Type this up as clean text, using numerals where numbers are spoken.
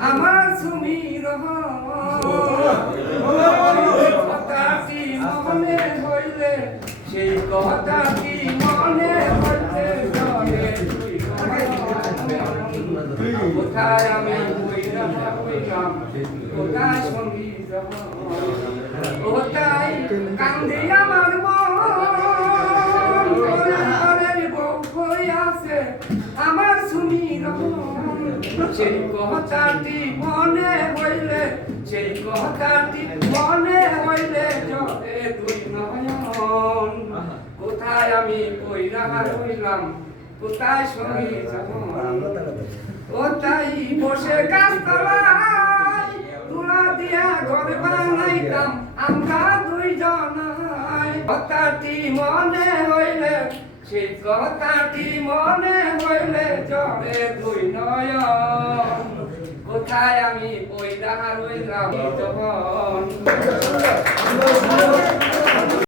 আমার সুমির কথাটি মনে হইলে সেই কথাটি মনে হইতে কোথায় আমি হইলাম কোথায় সঙ্গীত কোথায় কান্দে আমার মন আছে আমার সুমির সেই কথাটি মনে হইলে সেই কথাটি মনে হইলে জলে দুই নয়ন কোথায় আমি কইরা হইলাম কোথায় সঙ্গীত কোথায় বসে গাছতলায় তুলা দিয়া ঘর বানাইতাম আমরা দুইজন কথাটি মনে হইলে সেই কথাটি মনে হইলে জলে দুই নয়ন কোথায় আমি কইরা রইলাম তখন